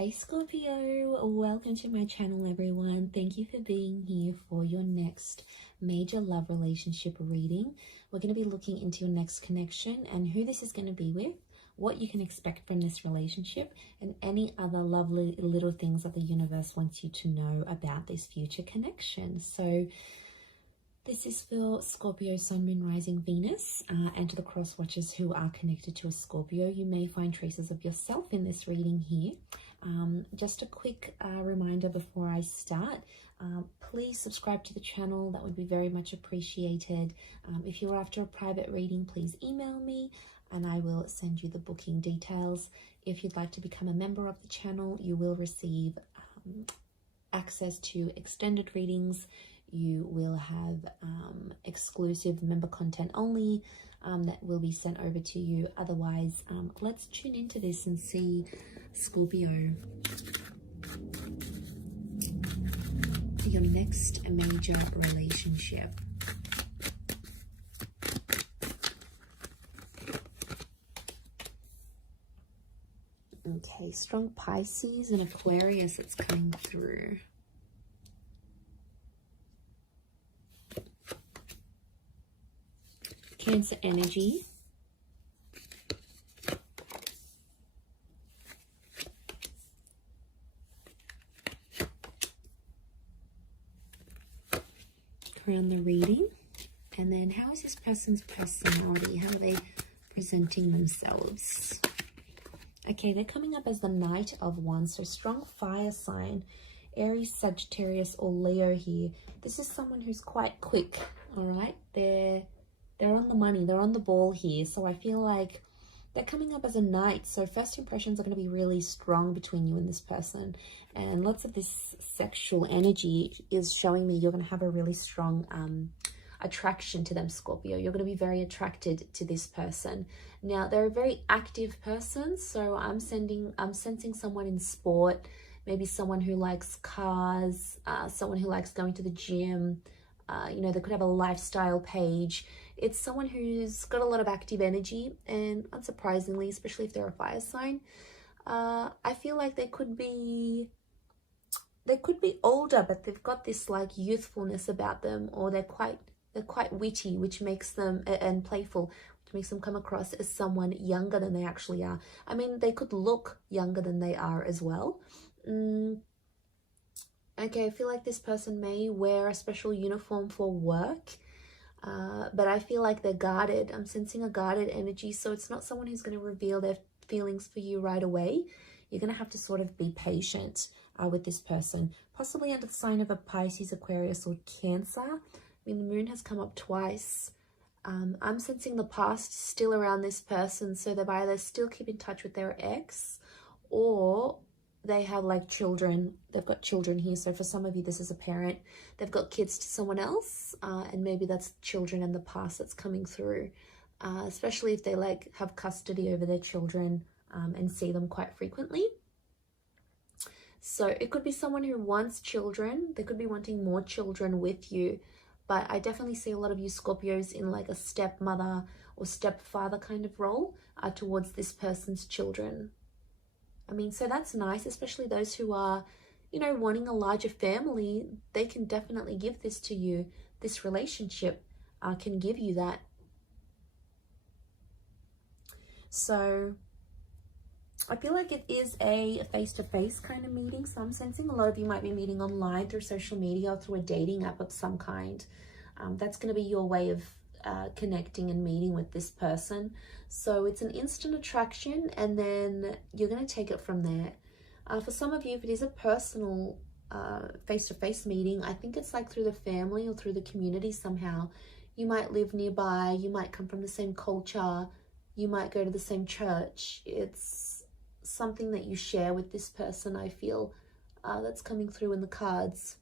Hey Scorpio, welcome to my channel everyone. Thank you for being here for your next major love relationship reading. We're going to be looking into your next connection and who this is going to be with, what you can expect from this relationship, and any other lovely little things that the universe wants you to know about this future connection. So this is for Scorpio, Sun, Moon, Rising, Venus, and to the cross watchers who are connected to a Scorpio. You may find traces of yourself in this reading here. Just a quick reminder before I start, please subscribe to the channel. That would be very much appreciated. If you're after a private reading, please email me and I will send you the booking details. If you'd like to become a member of the channel, you will receive access to extended readings. You will have exclusive member content only that will be sent over to you. Otherwise, let's tune into this and see, Scorpio, your next major relationship. Okay, strong Pisces and Aquarius that's coming through. Cancer energy. Around the reading. And then how is this person's personality? How are they presenting themselves? Okay, they're coming up as the Knight of Wands. So strong fire sign. Aries, Sagittarius, or Leo here. This is someone who's quite quick, all right? They're on the money, they're on the ball here. So I feel like they're coming up as a knight. So first impressions are going to be really strong between you and this person. And lots of this sexual energy is showing me you're going to have a really strong attraction to them, Scorpio. You're going to be very attracted to this person. Now, they're a very active person. So I'm sensing someone in sport, maybe someone who likes cars, someone who likes going to the gym. You know, they could have a lifestyle page. It's someone who's got a lot of active energy, and unsurprisingly, especially if they're a fire sign, I feel like they could be older, but they've got this like youthfulness about them, or they're quite witty, which makes them, and playful, which makes them come across as someone younger than they actually are. I mean, they could look younger than they are as well. Okay, I feel like this person may wear a special uniform for work, but I feel like they're guarded. I'm sensing a guarded energy, so it's not someone who's going to reveal their feelings for you right away. You're going to have to sort of be patient with this person, possibly under the sign of a Pisces, Aquarius, or Cancer. I mean, the moon has come up twice. I'm sensing the past still around this person, so they've either still keep in touch with their ex, or they have like children. They've got children here. So for some of you, this is a parent. They've got kids to someone else, and maybe that's children in the past that's coming through, especially if they like have custody over their children and see them quite frequently. So it could be someone who wants children. They could be wanting more children with you, but I definitely see a lot of you Scorpios in like a stepmother or stepfather kind of role towards this person's children. I mean, so that's nice, especially those who are, you know, wanting a larger family. They can definitely give this to you. This relationship can give you that. So I feel like it is a face-to-face kind of meeting. So I'm sensing a lot of you might be meeting online through social media or through a dating app of some kind. That's going to be your way of connecting and meeting with this person. So it's an instant attraction, and then you're going to take it from there. For some of you, if it is a personal face-to-face meeting, I think it's like through the family or through the community somehow. You might live nearby, you might come from the same culture, you might go to the same church. It's something that you share with this person, I feel, that's coming through in the cards.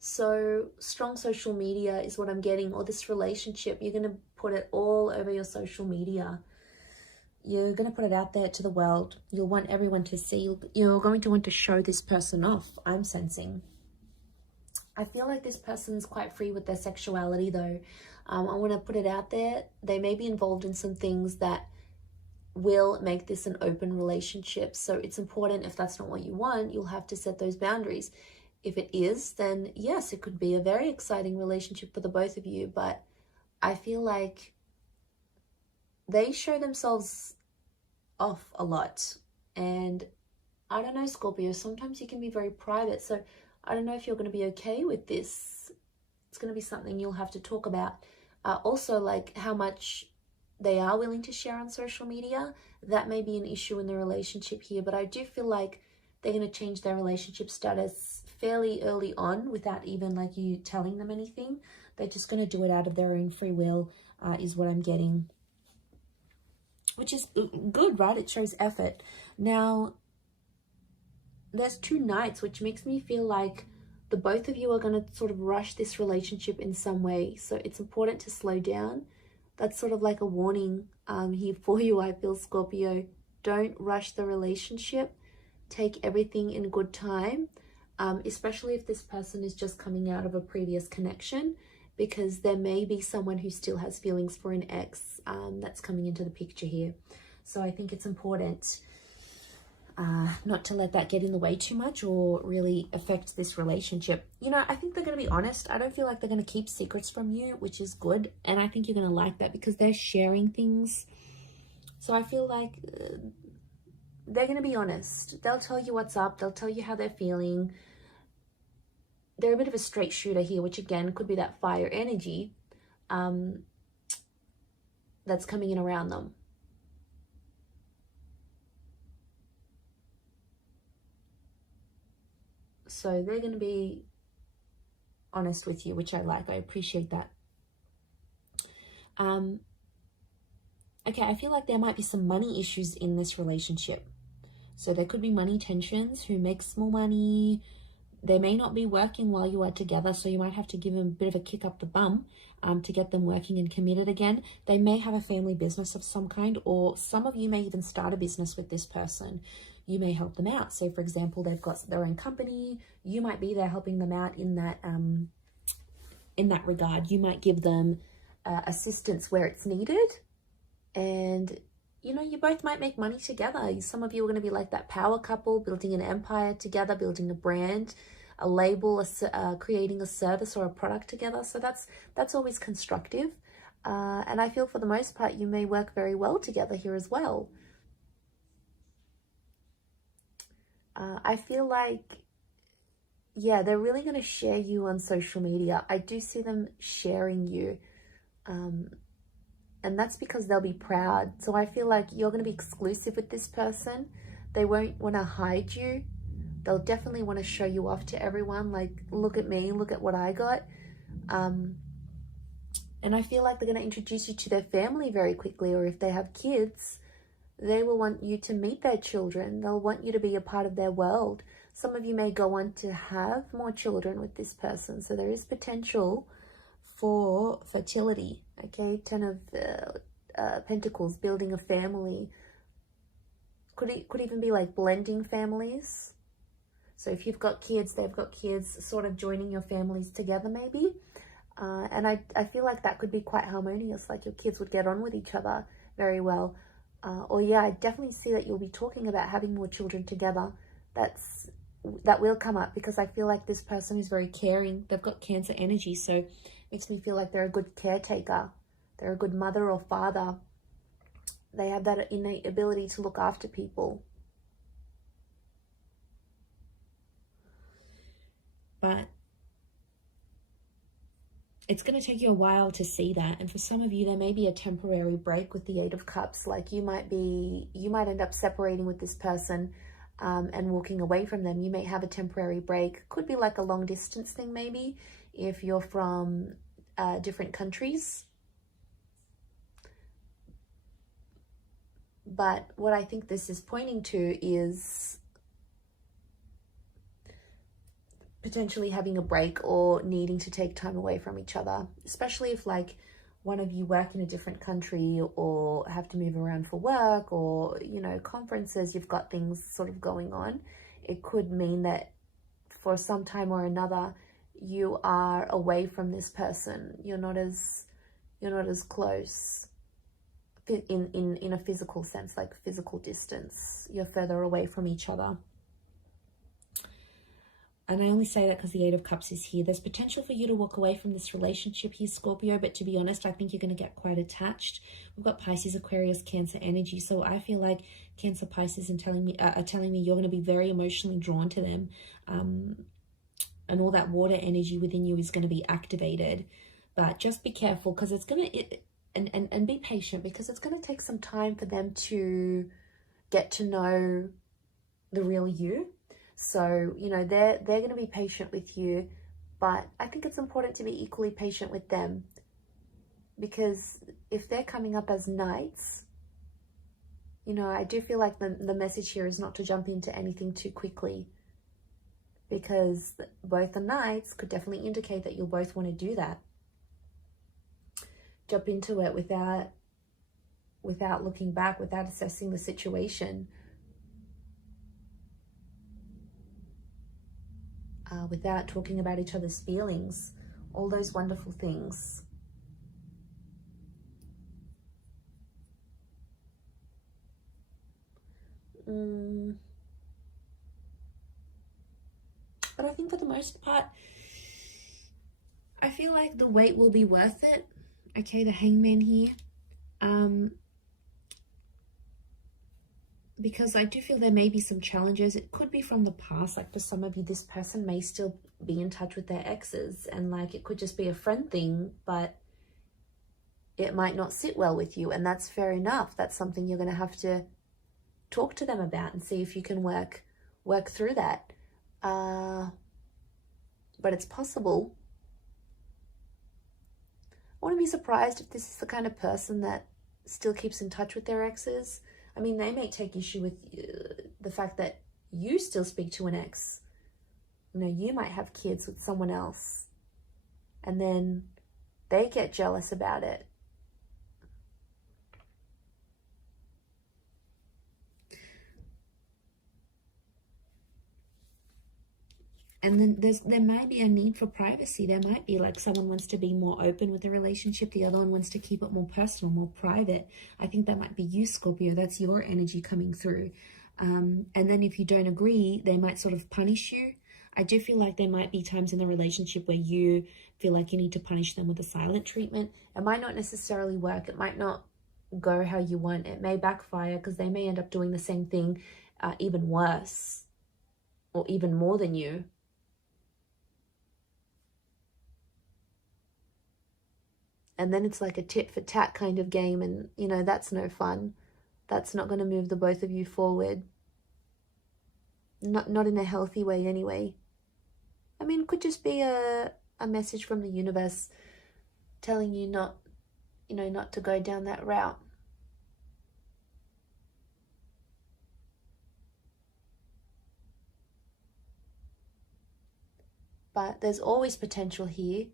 So strong social media is what I'm getting, or this relationship, you're going to put it all over your social media. You're going to put it out there to the world. You'll want everyone to see. You're going to want to show this person off, I'm sensing. I feel like this person's quite free with their sexuality though. I want to put it out there. They may be involved in some things that will make this an open relationship. So it's important, if that's not what you want, you'll have to set those boundaries. If it is, then yes, it could be a very exciting relationship for the both of you. But I feel like they show themselves off a lot. And I don't know, Scorpio, sometimes you can be very private. So I don't know if you're going to be okay with this. It's going to be something you'll have to talk about. Also, like how much they are willing to share on social media. That may be an issue in the relationship here. But I do feel like they're going to change their relationship status fairly early on without even like you telling them anything. They're just going to do it out of their own free will, is what I'm getting. Which is good, right? It shows effort. Now, there's 2 knights, which makes me feel like the both of you are going to sort of rush this relationship in some way. So it's important to slow down. That's sort of like a warning here for you, I feel, Scorpio. Don't rush the relationship. Take everything in good time, especially if this person is just coming out of a previous connection, because there may be someone who still has feelings for an ex that's coming into the picture here. So I think it's important not to let that get in the way too much or really affect this relationship. You know, I think they're going to be honest. I don't feel like they're going to keep secrets from you, which is good. And I think you're going to like that because they're sharing things. So I feel like they're going to be honest. They'll tell you what's up. They'll tell you how they're feeling. They're a bit of a straight shooter here, which again could be that fire energy that's coming in around them. So they're going to be honest with you, which I like. I appreciate that. Okay, I feel like there might be some money issues in this relationship. So there could be money tensions. Who makes more money? They may not be working while you are together, so you might have to give them a bit of a kick up the bum to get them working and committed again. They may have a family business of some kind, or some of you may even start a business with this person. You may help them out. So, for example, they've got their own company. You might be there helping them out in that regard. You might give them assistance where it's needed, and you know, you both might make money together. Some of you are going to be like that power couple, building an empire together, building a brand, a label, creating a service or a product together. So that's always constructive. And I feel for the most part, you may work very well together here as well. I feel like, yeah, they're really going to share you on social media. I do see them sharing you. And that's because they'll be proud. So I feel like you're going to be exclusive with this person. They won't want to hide you. They'll definitely want to show you off to everyone. Like, look at me, look at what I got. And I feel like they're going to introduce you to their family very quickly. Or if they have kids, they will want you to meet their children. They'll want you to be a part of their world. Some of you may go on to have more children with this person. So there is potential for fertility. Okay, 10 of Pentacles, building a family. Could even be like blending families. So if you've got kids, they've got kids, sort of joining your families together maybe. And I feel like that could be quite harmonious, like your kids would get on with each other very well. Or yeah, I definitely see that you'll be talking about having more children together. That will come up because I feel like this person is very caring. They've got Cancer energy, so it makes me feel like they're a good caretaker. They're a good mother or father. They have that innate ability to look after people. But it's going to take you a while to see that. And for some of you, there may be a temporary break with the 8 of Cups. Like you might end up separating with this person and walking away from them. You may have a temporary break. Could be like a long distance thing maybe, if you're from different countries. But what I think this is pointing to is potentially having a break or needing to take time away from each other, especially if like one of you work in a different country or have to move around for work or, you know, conferences, you've got things sort of going on. It could mean that for some time or another, you are away from this person. You're not as close. in a physical sense, like physical distance. You're further away from each other. And I only say that because the Eight of Cups is here. There's potential for you to walk away from this relationship here, Scorpio, but to be honest, I think you're going to get quite attached. We've got Pisces, Aquarius, Cancer energy. So I feel like Cancer, Pisces are telling me you're going to be very emotionally drawn to them. And all that water energy within you is going to be activated. But just be careful, because it's going to... And be patient, because it's going to take some time for them to get to know the real you. So, you know, they're going to be patient with you, but I think it's important to be equally patient with them, because if they're coming up as knights, you know, I do feel like the message here is not to jump into anything too quickly, because both the knights could definitely indicate that you'll both want to do that. Jump into it without looking back, without assessing the situation. Without talking about each other's feelings, all those wonderful things. But I think for the most part, I feel like the wait will be worth it. Okay, the Hangman here. Because I do feel there may be some challenges. It could be from the past. Like for some of you, this person may still be in touch with their exes, and like it could just be a friend thing, but it might not sit well with you, and that's fair enough. That's something you're going to have to talk to them about and see if you can work through that. But it's possible. I wouldn't be surprised if this is the kind of person that still keeps in touch with their exes. I mean, they may take issue with the fact that you still speak to an ex. You know, you might have kids with someone else, and then they get jealous about it. And then there might be a need for privacy. There might be like someone wants to be more open with the relationship. The other one wants to keep it more personal, more private. I think that might be you, Scorpio. That's your energy coming through. And then if you don't agree, they might sort of punish you. I do feel like there might be times in the relationship where you feel like you need to punish them with a silent treatment. It might not necessarily work. It might not go how you want. It may backfire, because they may end up doing the same thing, even worse, or even more than you. And then it's like a tit for tat kind of game, and, you know, that's no fun. That's not going to move the both of you forward. Not in a healthy way anyway. I mean, it could just be a message from the universe telling you not to go down that route. But there's always potential here.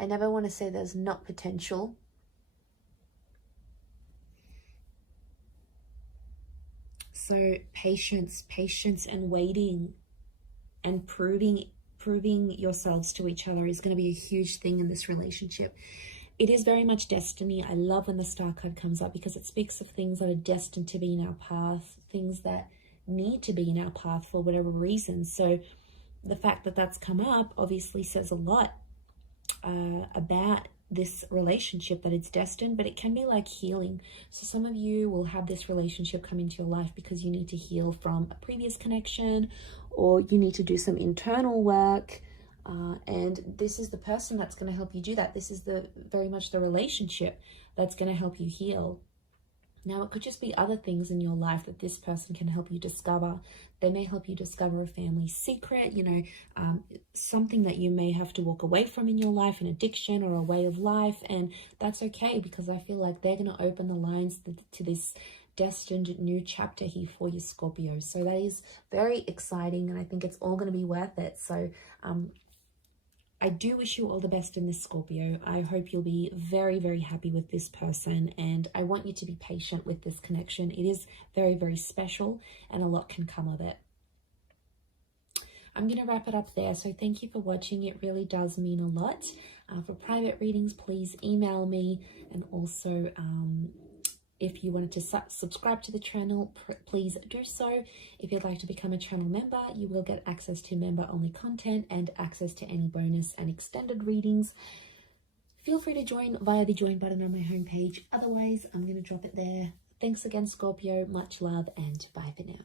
I never want to say there's not potential. So patience and waiting and proving yourselves to each other is going to be a huge thing in this relationship. It is very much destiny. I love when the Star card comes up, because it speaks of things that are destined to be in our path, things that need to be in our path for whatever reason. So the fact that that's come up obviously says a lot about this relationship, that it's destined. But it can be like healing. So some of you will have this relationship come into your life because you need to heal from a previous connection, or you need to do some internal work, and this is the person that's going to help you do that. This is very much the relationship that's going to help you heal. Now, it could just be other things in your life that this person can help you discover. They may help you discover a family secret, something that you may have to walk away from in your life, an addiction or a way of life. And that's okay, because I feel like they're going to open the lines to this destined new chapter here for you, Scorpio. So that is very exciting, and I think it's all going to be worth it. So I do wish you all the best in this, Scorpio. I hope you'll be very, very happy with this person, and I want you to be patient with this connection. It is very, very special, and a lot can come of it. I'm going to wrap it up there. So thank you for watching. It really does mean a lot. For private readings, please email me, and also If you wanted to subscribe to the channel, please do so. If you'd like to become a channel member, you will get access to member-only content and access to any bonus and extended readings. Feel free to join via the join button on my homepage. Otherwise, I'm going to drop it there. Thanks again, Scorpio. Much love and bye for now.